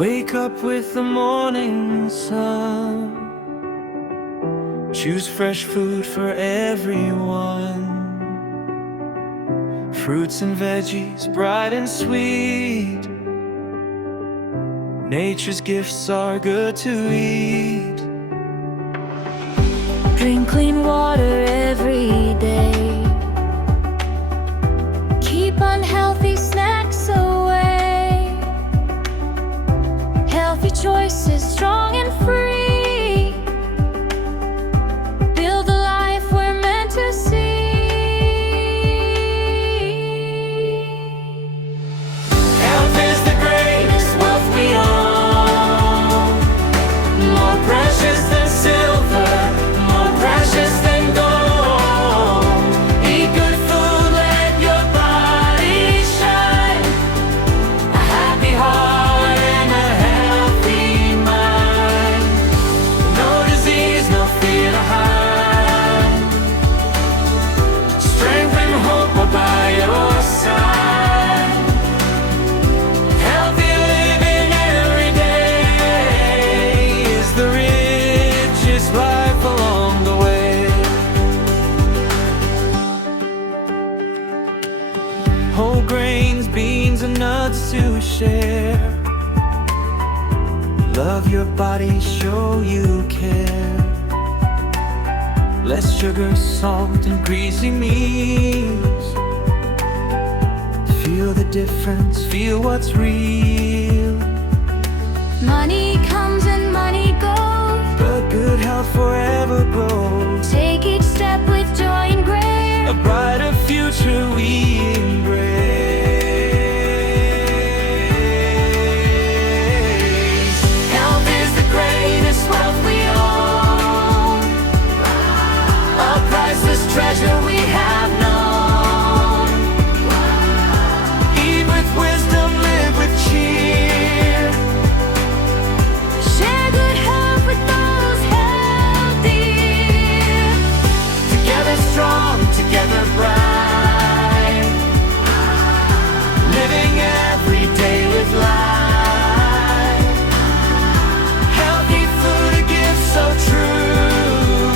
Wake up with the morning sun. Choose fresh food for everyone. Fruits and veggies, bright and sweet. Nature's gifts are good to eat. Drink clean water every day. Keep unhealthy snacks away. Healthy choices, strong and free. Build the life we're meant to see. Health is the greatest wealth we own. More precious than silver, more precious than gold. Eat good food, let your body shine. A happy heart and a healthy mind. No disease, no fear to hide. Strength and hope are by your side. Healthy living every day is the richest life along the way. Whole grains, beans and nuts to share. Love your body, show you care. Less sugar, salt and greasy meals. Feel the difference, feel what's real. Money comes and money goes, But good health forever grows. take each step with joy and grace. A brighter future we embrace. Health is the greatest wealth we own. A priceless treasure we have known. Eat with wisdom, live with cheer. Share good health with those healthy. Together strong, together bright. Living every day with life. Healthy food, a gift so true.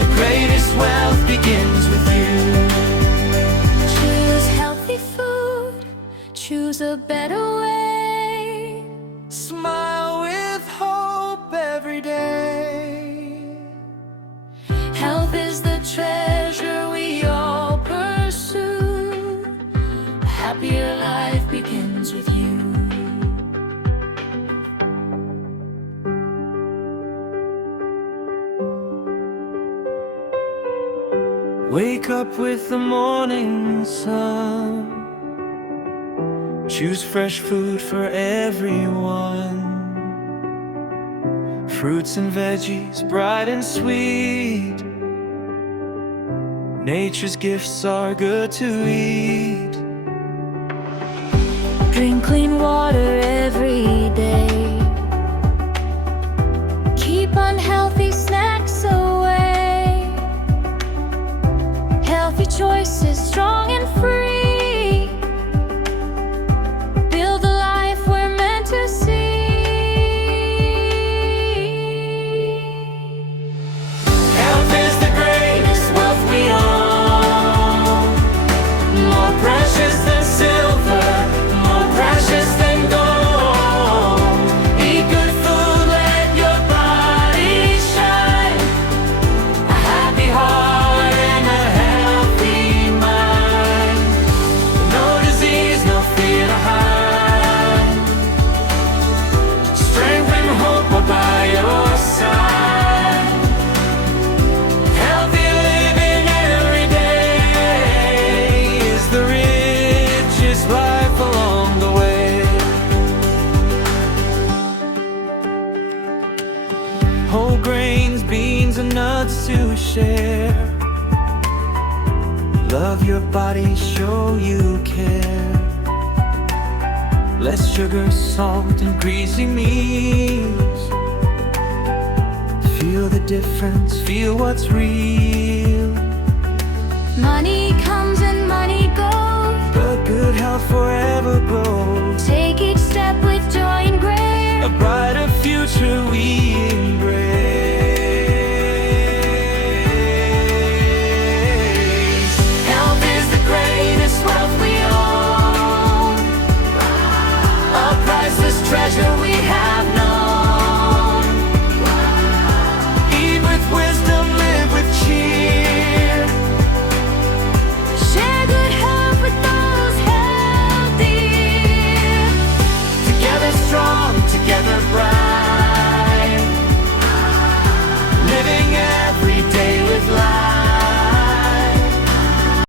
The greatest wealth begins with you. Choose healthy food, choose a better way. Smile with hope every day. Health is the treasure we all pursue. A happier life begins with you. Wake up with the morning sun. Choose fresh food for everyone. Fruits and veggies, bright and sweet. Nature's gifts are good to eat. Drink clean water every day. Keep unhealthy snacks away. Healthy choices, strong and free. Build the life we're meant to see. Health is the greatest wealth we own. More precious than silver, more precious than gold. Eat good food, let your body shine. A happy heart and a healthy mind. No disease, no fear to hide. Strength and hope are by your side. Healthy living every day is the richest life along the way. Whole grains, beans and nuts to share. Love your body, show you care. Less sugar, salt and greasy meals. Feel the difference, feel what's real. Money comes and money goes, But good health forever grows.